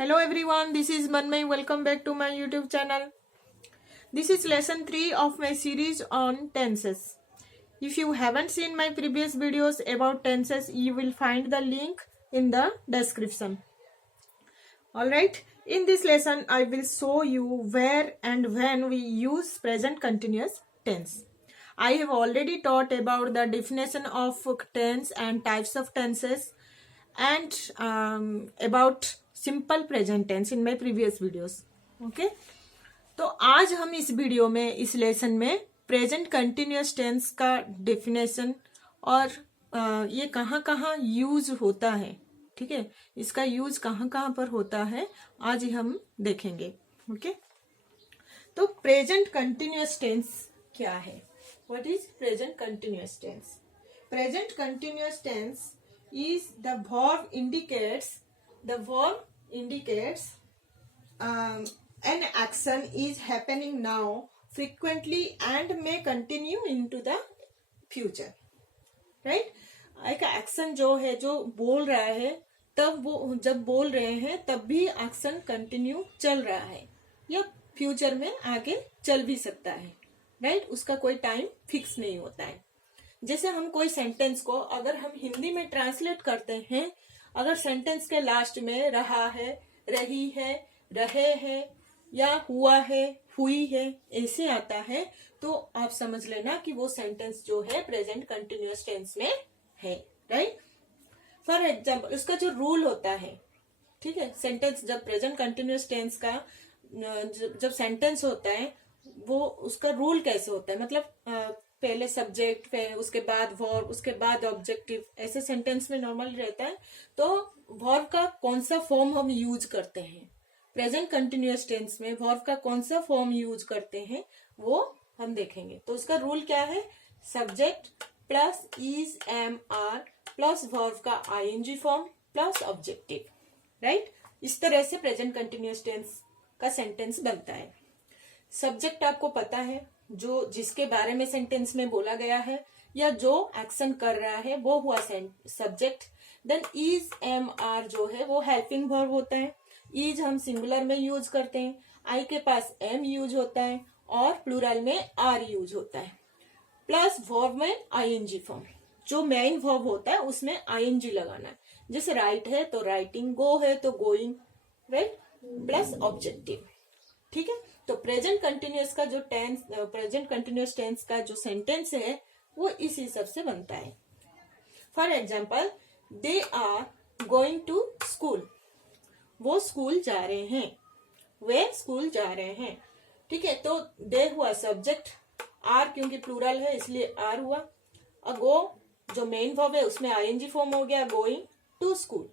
Hello everyone, this is Manmay. Welcome back to my YouTube channel. This is lesson 3 of my series on tenses. If you haven't seen my previous videos about tenses, you will find the link in the description. Alright, in this lesson I will show you where and when we use present continuous tense. I have already taught about the definition of tense and types of tenses and about simple present tense in my previous videos. Okay, तो आज हम इस video में, इस lesson में present continuous tense का definition और ये कहाँ कहाँ यूज होता है. ठीक है, इसका यूज कहाँ कहाँ पर होता है आज ही हम देखेंगे. ओके, तो प्रेजेंट कंटिन्यूअस टेंस क्या है? What is present continuous tense? Present continuous tense is the verb indicates an action is happening now frequently and may continue into the future. right? एक एक्शन जो है, जो बोल रहा है, तब वो जब बोल रहे हैं तब भी एक्शन कंटिन्यू चल रहा है या फ्यूचर में आगे चल भी सकता है. राइट? उसका कोई टाइम फिक्स नहीं होता है. जैसे हम कोई सेंटेंस को अगर हम हिंदी में ट्रांसलेट करते हैं, अगर सेंटेंस के लास्ट में रहा है, रही है, रहे हैं या हुआ है, हुई है ऐसे आता है, तो आप समझ लेना कि वो सेंटेंस जो है प्रेजेंट कंटिन्यूअस टेंस में है. राइट? फॉर एग्जाम्पल, उसका जो रूल होता है, ठीक है, सेंटेंस जब प्रेजेंट कंटिन्यूअस टेंस का जब सेंटेंस होता है, वो उसका रूल कैसे होता है, मतलब पहले सब्जेक्ट, उसके बाद वर्ब, उसके बाद ऑब्जेक्टिव, ऐसे सेंटेंस में नॉर्मल रहता है. तो वर्ब का कौन सा फॉर्म हम यूज करते हैं, प्रेजेंट कंटिन्यूअस टेंस में वर्ब का कौन सा फॉर्म यूज करते हैं वो हम देखेंगे. तो उसका रूल क्या है? Subject plus is, am, are plus verb का ING form plus objective. Right? इस तरह से प्रेजेंट कंटिन्यूअस टेंस का सेंटेंस बनता है. सब्जेक्ट आपको पता है, जो जिसके बारे में सेंटेंस में बोला गया है या जो एक्शन कर रहा है वो हुआ subject. Then is, am, are जो है वो हेल्पिंग वर्ब होता है. इज हम सिंगुलर में यूज करते हैं, आई के पास एम यूज होता है और प्लूरल में आर यूज होता है. प्लस वर्ब में आईएनजी फॉर्म, जो मेन वर्ब होता है उसमें आईएनजी लगाना है. जैसे राइट है तो राइटिंग, गो है तो गोइंग. राइट? Plus objective. ठीक है, तो प्रेजेंट कंटिन्यूअस का जो टेंस, प्रेजेंट कंटिन्यूअस टेंस का जो सेंटेंस है वो इस हिसाब से बनता है. For example, they are going to school. वो स्कूल जा रहे हैं, वे स्कूल जा रहे हैं. ठीक है, तो दे हुआ सब्जेक्ट, आर क्योंकि प्लूरल है इसलिए आर हुआ. गो जो मेन वर्ब है उसमें आईएनजी फॉर्म हो गया, going to school.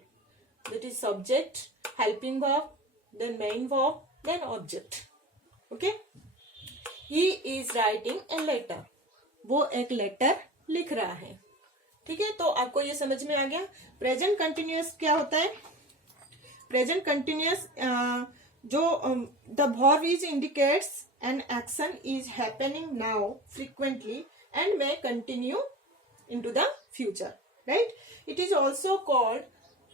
That is subject, helping verb, then main verb, then object. Okay, he is writing a letter. वो एक लेटर लिख रहा है. ठीक है, तो आपको ये समझ में आ गया. प्रेजेंट कंटिन्यूअस क्या होता है? प्रेजेंट कंटिन्यूअस जो the verb is indicates an action is happening now frequently and may continue into the future. Right? It is also called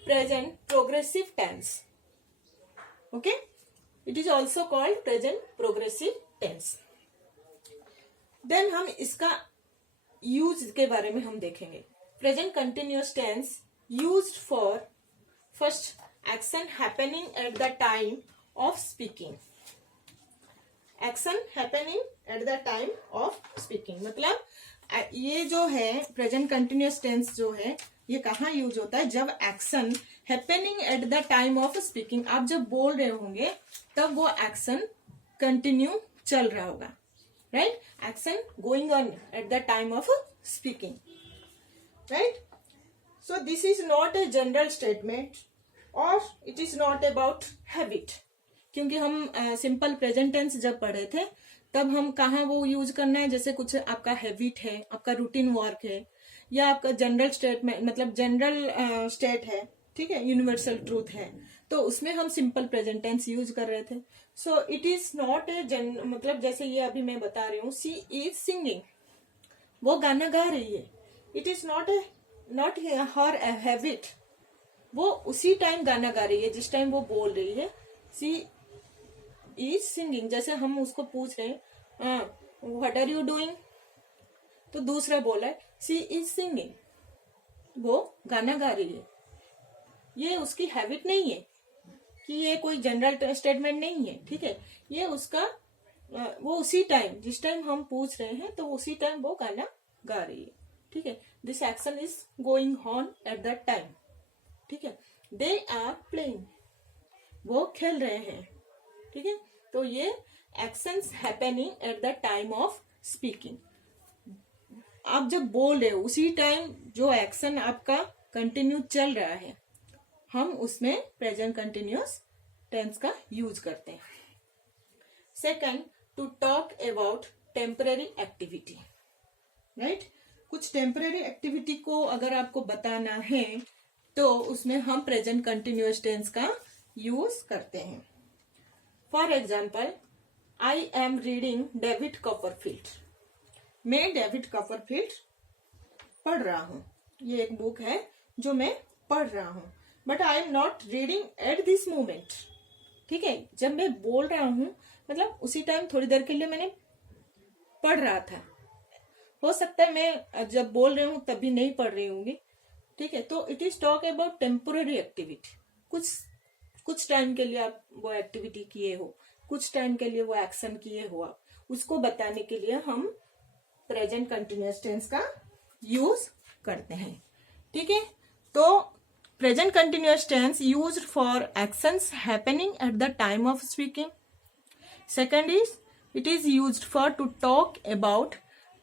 present progressive tense. Okay, it is also called present progressive tense. Then हम इसका use के बारे में हम देखेंगे. Present continuous tense used for first action happening at the time of speaking. Action happening at the time of speaking मतलब ये जो है प्रेजेंट कंटिन्यूअस टेंस जो है ये कहाँ यूज होता है? जब action happening at the time of speaking, आप जब बोल रहे होंगे तब वो एक्शन कंटिन्यू चल रहा होगा. Right? Action going on at the time of speaking. Right? So this is not a general statement और it is not about habit. क्योंकि हम सिंपल प्रेजेंट टेंस जब पढ़े थे तब हम कहाँ वो यूज करना है, जैसे कुछ आपका हैबिट है, आपका रूटीन वर्क है, या आपका जनरल स्टेट में मतलब जनरल स्टेट है. ठीक है, यूनिवर्सल ट्रूथ है, तो उसमें हम सिंपल प्रेजेंट टेंस यूज कर रहे थे. सो इट इज नॉट ए मतलब जैसे ये अभी मैं बता रही हूँ, सी इज सिंगिंग, वो गाना गा रही है. It is not her habit. वो उसी टाइम गाना गा रही है जिस टाइम वो बोल रही है। सी इज सिंगिंग, जैसे हम उसको पूछ रहे हैं व्हाट आर यू डूइंग, तो दूसरा बोला है सी इज सिंगिंग, वो गाना गा रही है। ये उसकी हैबिट नहीं है कि ये कोई जनरल स्टेटमेंट नहीं है, ठीक है। ये उसका वो उसी टाइम जिस टाइम हम पूछ रहे हैं तो उसी टाइम वो गाना गा रही है, ठीक है। This action is going on at that time, ठीक है। दे आर प्लेइंग, वो खेल रहे हैं, ठीक है। तो ये actions happening at the time of speaking. आप जब बोल रहे हो उसी टाइम जो एक्शन आपका कंटिन्यू चल रहा है, हम उसमें प्रेजेंट कंटिन्यूअस टेंस का यूज करते हैं। Second, to talk about temporary activity, right. कुछ टेम्पररी एक्टिविटी को अगर आपको बताना है तो उसमें हम प्रेजेंट कंटिन्यूअस टेंस का यूज करते हैं। For example, I am reading David Copperfield. मैं डेविड कॉपरफील्ड पढ़ रहा हूं। ये एक बुक है जो मैं पढ़ रहा हूं, but I am not reading at this moment, ठीक है। जब मैं बोल रहा हूं मतलब उसी टाइम थोड़ी देर के लिए मैंने पढ़ रहा था। हो सकता है मैं जब बोल रही हूं तभी नहीं पढ़ रही होंगी, ठीक है। तो it is talk about temporary activity. कुछ टाइम के लिए आप वो एक्टिविटी किए हो, कुछ टाइम के लिए वो एक्शन किए हो, आप उसको बताने के लिए हम प्रेजेंट कंटिन्यूअस टेंस का यूज करते हैं, ठीक है। तो present continuous tense used for actions happening at the time of speaking. Second is it is used for to talk about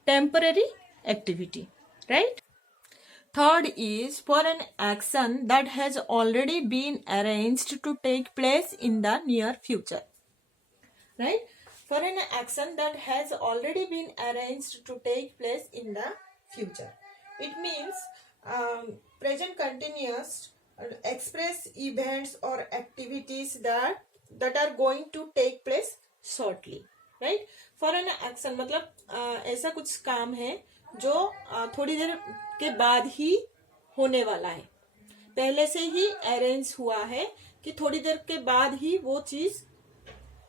temporary activity, right. Third is for an action that has already been arranged to take place in the near future, right. For an action that has already been arranged to take place in the future, it means present continuous express events or activities that are going to take place shortly, right. For an action मतलब ऐसा कुछ काम है जो थोड़ी देर के बाद ही होने वाला है, पहले से ही अरेंज हुआ है कि थोड़ी देर के बाद ही वो चीज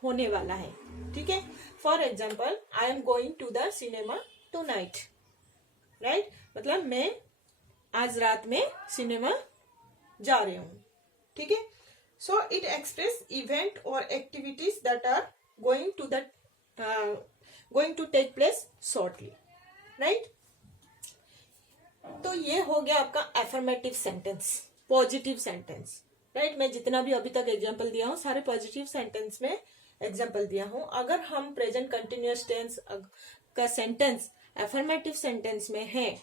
होने वाला है, ठीक है। For example, I am going to the cinema tonight, right. मतलब मैं आज रात में सिनेमा जा रही हूँ, ठीक है। सो इट एक्सप्रेस इवेंट और activities that are going to take place shortly, right. तो ये हो गया आपका affirmative sentence, positive sentence, right. मैं जितना भी अभी तक एग्जांपल दिया हूं सारे पॉजिटिव सेंटेंस में एग्जांपल दिया हूं। अगर हम प्रेजेंट कंटिन्यूअस टेंस का सेंटेंस एफर्मेटिव सेंटेंस में है,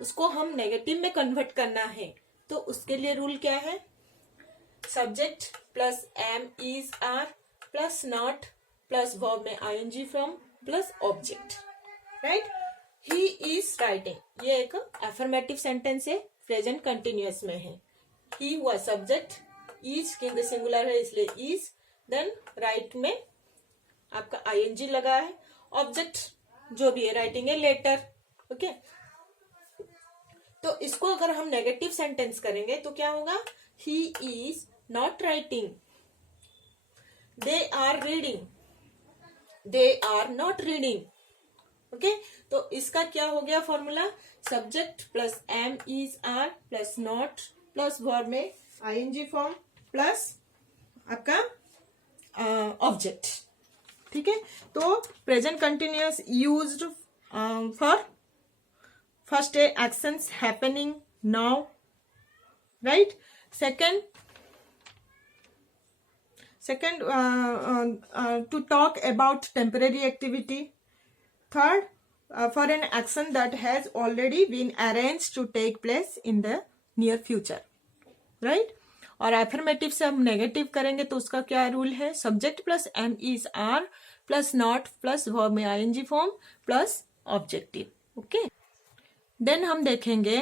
उसको हम नेगेटिव में कन्वर्ट करना है, तो उसके लिए रूल क्या है? Subject plus am is are plus not plus verb में ING form plus object, right. He is writing, ये एक एफर्मेटिव सेंटेंस है, प्रेजेंट कंटिन्यूअस में है। ही हुआ सब्जेक्ट, इज क्योंकि सिंगुलर है इसलिए इज, देन राइट में आपका आईएनजी लगा है, ऑब्जेक्ट जो भी है राइटिंग है लेटर, ओके। तो इसको अगर हम नेगेटिव सेंटेंस करेंगे तो क्या होगा? He is not writing, they are reading, they are not reading, okay. तो इसका क्या हो गया formula? Subject plus am is are plus not plus verb में आईएनजी फॉर्म प्लस आपका ऑब्जेक्ट, ठीक है। तो present continuous used for first actions happening now, right. Second to talk about temporary activity. Third, for an action that has already been arranged to take place in the near future, right? और affirmative से हम negative करेंगे तो उसका क्या rule है? Subject plus am is are plus not plus verb में ING form plus objective, okay. Then हम देखेंगे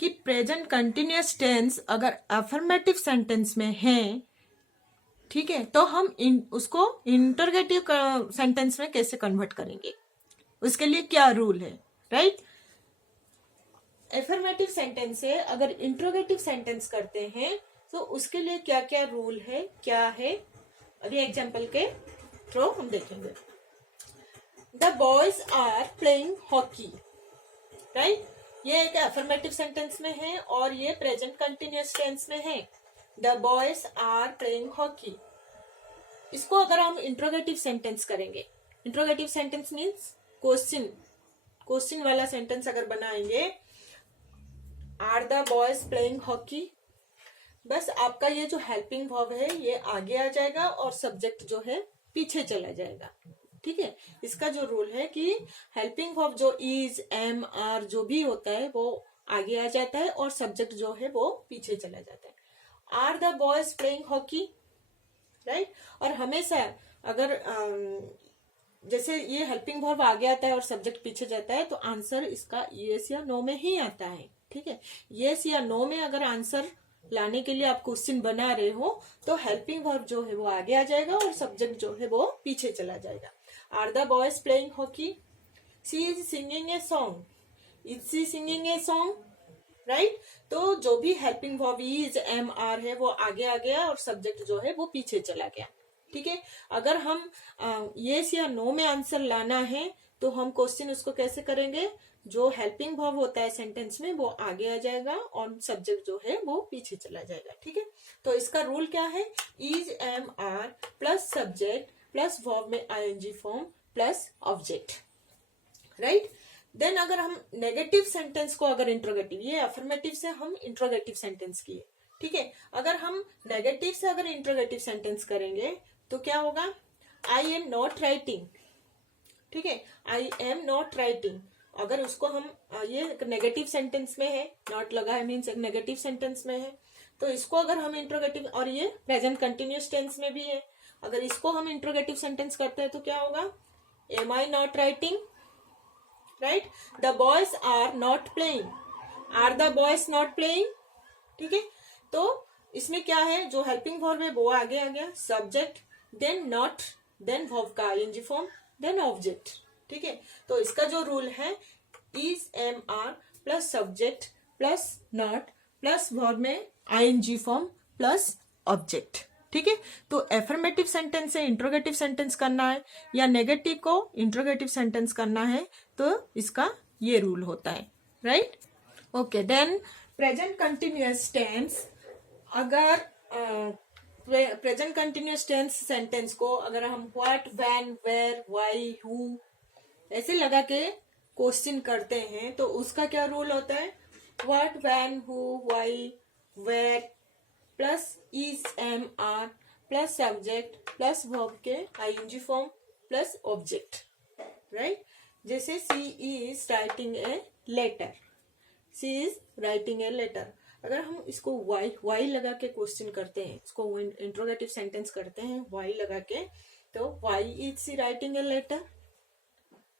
कि प्रेजेंट कंटिन्यूअस टेंस अगर अफर्मेटिव सेंटेंस में है, ठीक है, तो हम उसको इंटरोगेटिव सेंटेंस में कैसे कन्वर्ट करेंगे, उसके लिए क्या रूल है, राइट। एफर्मेटिव सेंटेंस से अगर इंटरोगेटिव सेंटेंस करते हैं तो उसके लिए क्या क्या रूल है, क्या है, अभी एग्जाम्पल के थ्रू हम देखेंगे. The boys are playing hockey, right. ये एक अफर्मेटिव सेंटेंस में है और ये प्रेजेंट कंटिन्यूअस टेंस में है. The boys are playing hockey. इसको अगर हम इंट्रोगेटिव सेंटेंस करेंगे, इंट्रोगेटिव सेंटेंस मीन्स क्वेश्चन वाला सेंटेंस अगर बनाएंगे, are the boys playing hockey, बस आपका ये जो हेल्पिंग वर्ब है ये आगे आ जाएगा और सब्जेक्ट जो है पीछे चला जाएगा. ठीक है. इसका जो रूल है कि हेल्पिंग वर्ब जो इज, एम, आर जो भी होता है वो आगे आ जाता है और सब्जेक्ट जो है वो पीछे चला जाता है. Are the boys playing hockey, right. और हमेशा अगर जैसे ये हेल्पिंग वर्ब आगे आता है और सब्जेक्ट पीछे जाता है तो आंसर इसका यस या नो में ही आता है. ठीक है. यस या नो में अगर आंसर लाने के लिए आप क्वेश्चन बना रहे हो तो हेल्पिंग वर्ब जो है वो आगे आ जाएगा और सब्जेक्ट जो है वो पीछे चला जाएगा. Are the boys playing hockey, she is singing a song, is she singing a song, right. तो जो भी helping verb is, am, are है वो आगे आ गया और सब्जेक्ट जो है वो पीछे चला गया. ठीक है. अगर हम यस या नो में आंसर लाना है तो हम क्वेश्चन उसको कैसे करेंगे, जो हेल्पिंग वर्ब होता है सेंटेंस में वो आगे आ जाएगा और सब्जेक्ट जो है वो पीछे चला जाएगा. ठीक है. तो इसका रूल क्या है, is, am, are plus subject plus verb में ING form plus object, right. Then अगर हम नेगेटिव सेंटेंस को अगर इंट्रोगेटिव, ये अफर्मेटिव से हम इंट्रोगेटिव सेंटेंस किए. ठीक है. अगर हम नेगेटिव से अगर इंट्रोगेटिव सेंटेंस करेंगे तो क्या होगा, आई एम नॉट राइटिंग. ठीक है. आई एम नॉट राइटिंग, अगर उसको हम ये नेगेटिव सेंटेंस में है, नॉट लगा है मीन्स एक नेगेटिव सेंटेंस में है, तो इसको अगर हम इंट्रोगेटिव, और ये प्रेजेंट कंटिन्यूअस टेंस में भी है, अगर इसको हम इंट्रोगेटिव सेंटेंस करते हैं तो क्या होगा, am I not writing, right. The boys are not playing, are the boys not playing. ठीक है. तो इसमें क्या है, जो हेल्पिंग वर्ब है वो आगे आ गया, subject, then not, then verb का आईएनजी फॉर्म, देन ऑब्जेक्ट. ठीक है. तो इसका जो रूल है, is, am, are plus subject plus not plus verb में आईएनजी फॉर्म प्लस ऑब्जेक्ट. ठीक है. तो एफर्मेटिव सेंटेंस से इंट्रोगेटिव सेंटेंस करना है या नेगेटिव को इंट्रोगेटिव सेंटेंस करना है तो इसका ये रूल होता है, right. Okay. Then present continuous tense, अगर प्रेजेंट कंटिन्यूअस टेंस सेंटेंस को अगर हम what, when, where, why, who ऐसे लगा के क्वेश्चन करते हैं तो उसका क्या रूल होता है, what, when, who, why, where plus is, am, are plus subject plus verb के ING form plus object, right. जैसे she is writing a letter, she is writing a letter, अगर हम इसको वाई लगा के क्वेश्चन करते हैं, इसको इंट्रोगेटिव सेंटेंस करते हैं वाई लगा के, तो why is she writing a letter,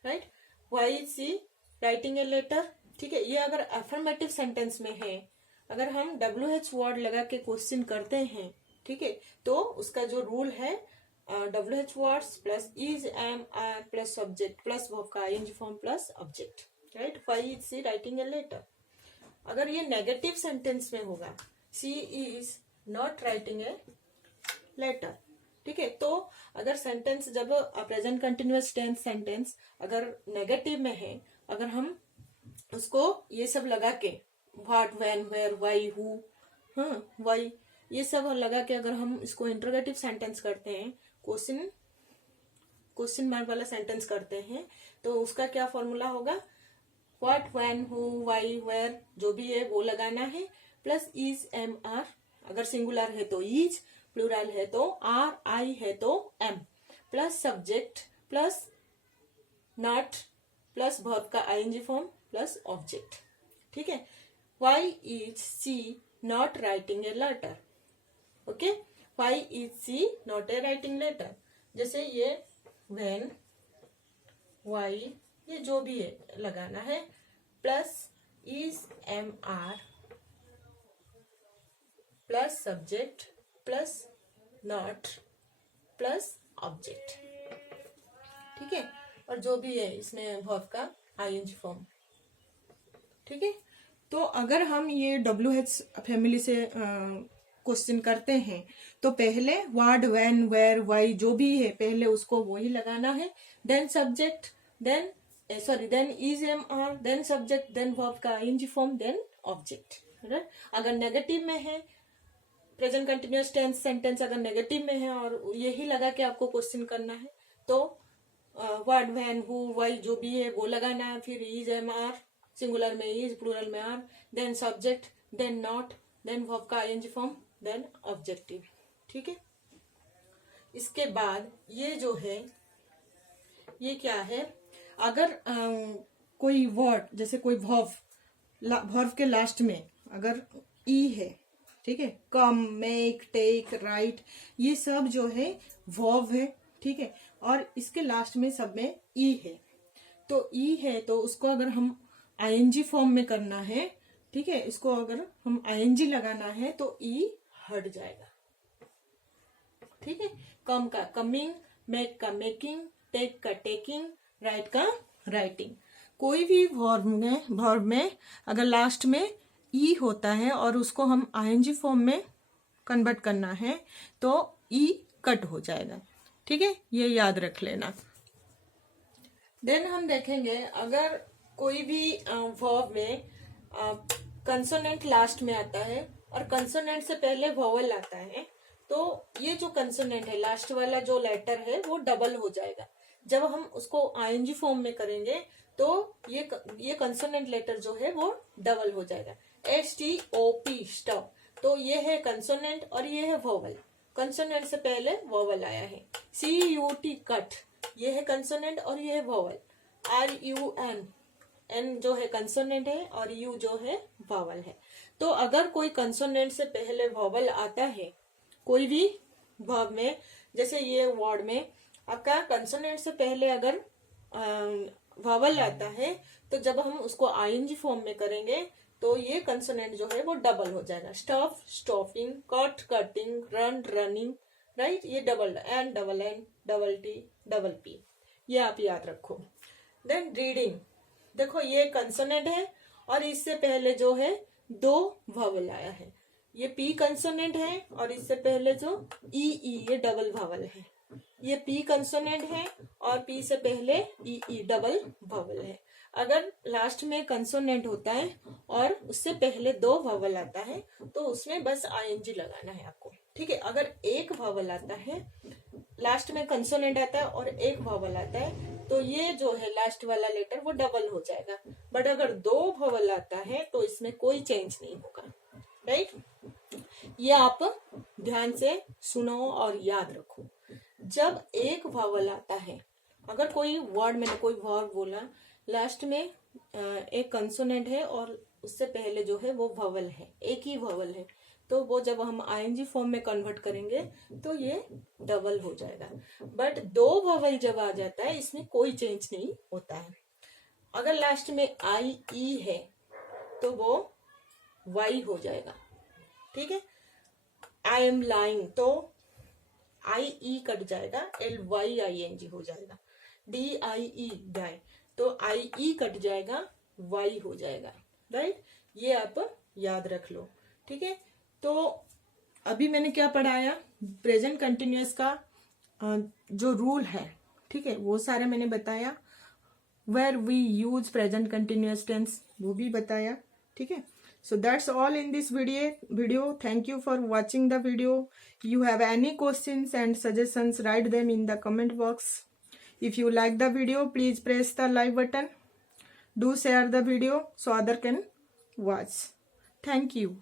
right. Why is she writing a letter. ठीक है. ये अगर अफर्मेटिव सेंटेंस में है, अगर हम WH वर्ड लगा के क्वेश्चन करते हैं, ठीक है, तो उसका जो रूल है WH words plus is, am, are plus subject plus verb का ING form plus object, right. Why is she writing a letter. अगर ये नेगेटिव सेंटेंस में होगा, she is not writing a letter. ठीक है. तो अगर सेंटेंस जब प्रेजेंट कंटिन्यूअस टेंस सेंटेंस अगर नेगेटिव में है, अगर हम उसको ये सब लगा के what, when, where, why, who, why ये सब लगा के अगर हम इसको इंट्रोगेटिव सेंटेंस करते हैं, क्वेश्चन मार्क वाला सेंटेंस करते हैं, तो उसका क्या फॉर्मूला होगा, what, when, who, why, where जो भी है वो लगाना है प्लस इज, एम, आर, अगर सिंगुलर है तो इज, प्लूरल है तो आर, आई है तो am plus subject plus not plus verb का आईएनजी फॉर्म प्लस ऑब्जेक्ट. ठीक है. Why is she not writing a letter. Okay. Why is she not a writing letter. जैसे ये व्हेन, वाई ये जो भी है लगाना है plus is, am, are plus subject plus not plus object. ठीक है. और जो भी है इसमें वर्ब का आईएनजी फॉर्म. ठीक है. तो अगर हम ये WH फैमिली से क्वेश्चन करते हैं तो पहले व्हाट, व्हेन, वेयर, व्हाई जो भी है पहले उसको वही लगाना है, then subject, then then is, am, are, then subject, then verb का आईएनजी फॉर्म, देन ऑब्जेक्ट। अगर नेगेटिव में है प्रेजेंट कंटिन्यूअस टेंस सेंटेंस, अगर नेगेटिव में है और यही लगा के आपको क्वेश्चन करना है तो व्हाट, व्हेन, हु, व्हाई जो भी है वो लगाना है, फिर इज, एम, आर, सिंगुलर में इज, प्लूरल में are, then subject, then not, then verb का आईएनजी फॉर्म, देन ऑब्जेक्टिव। ठीक है। इसके बाद ये जो है ये क्या है, अगर कोई वर्ड जैसे कोई वर्ब के लास्ट में अगर ई है, ठीक है, कम, मेक, टेक, राइट, ये सब जो है वर्ब है, ठीक है, और इसके लास्ट में सब में ई है, तो ई है तो उसको अगर हम आईएनजी फॉर्म में करना है, ठीक है, इसको अगर हम आईएनजी लगाना है तो ई हट जाएगा। ठीक है। कम का कमिंग, मेक का मेकिंग, टेक का टेकिंग, राइट का राइटिंग। कोई भी वर्ब में अगर लास्ट में ई होता है और उसको हम आईएनजी फॉर्म में कन्वर्ट करना है तो ई कट हो जाएगा। ठीक है, ये याद रख लेना। देन हम देखेंगे अगर कोई भी वर्ब में कंसोनेंट लास्ट में आता है और कंसोनेंट से पहले वोवल आता है तो ये जो कंसोनेंट है लास्ट वाला जो लेटर है वो डबल हो जाएगा। जब हम उसको आईएनजी फॉर्म में करेंगे तो ये कंसोनेंट लेटर जो है वो डबल हो जाएगा। STOP स्टॉप, तो ये है कंसोनेंट और ये है वोवल। कंसोनेंट से पहले वोवल आया है। CUT कट, ये है कंसोनेंट और ये है वोवल। RUN, एन जो है कंसोनेंट है और यू जो है वोवल है। तो अगर कोई कंसोनेंट से पहले वोवल आता है कोई भी वर्ब में, जैसे ये वर्ड में आपका कंसोनेंट से पहले अगर वोवल आता है तो जब हम उसको आईएनजी फॉर्म में करेंगे तो ये कंसोनेंट जो है वो डबल हो जाएगा। Stop, stopping, cut, cutting, run, running, right, ये double N, double N, double T, double P, ये आप याद रखो। देन रीडिंग, देखो ये कंसोनेंट है और इससे पहले जो है दो वोवल आया है। ये पी कंसोनेंट है और इससे पहले जो ई ये डबल वोवल है। ये पी कंसोनेंट है और पी से पहले ई डबल वोवल है। अगर लास्ट में कंसोनेंट होता है और उससे पहले दो वोवल आता है तो उसमें बस आईएनजी लगाना है आपको। ठीक है। अगर एक वोवल आता है, लास्ट में कंसोनेंट आता है और एक वोवल आता है तो ये जो है लास्ट वाला लेटर वो डबल हो जाएगा। बट अगर दो वोवल आता है तो इसमें कोई चेंज नहीं होगा। राइट, ये आप ध्यान से सुनो और याद रखो। जब एक वोवल आता है, अगर कोई वर्ड, मैंने कोई वर्ड बोला, लास्ट में एक कंसोनेंट है और उससे पहले जो है वो वोवल है, एक ही वोवल है, तो वो जब हम आईएनजी फॉर्म में कन्वर्ट करेंगे तो ये डबल हो जाएगा। बट दो वोवल जब आ जाता है इसमें कोई चेंज नहीं होता है। अगर लास्ट में आई ई है तो वो वाई हो जाएगा। ठीक है। आई एम लाइंग तो आई ई कट जाएगा, LYING हो जाएगा। DIE डाई तो आई ई कट जाएगा, वाई हो जाएगा। राइट, ये आप याद रख लो। ठीक है। तो अभी मैंने क्या पढ़ाया, प्रेजेंट कंटिन्यूअस का जो रूल है, ठीक है, वो सारे मैंने बताया। Where we use present continuous tense वो भी बताया। ठीक है। So that's all in this video. Thank you for watching the video. You have any questions and suggestions, write them in the comment box. If you like the video, please press the like button. Do share the video so others can watch. Thank you.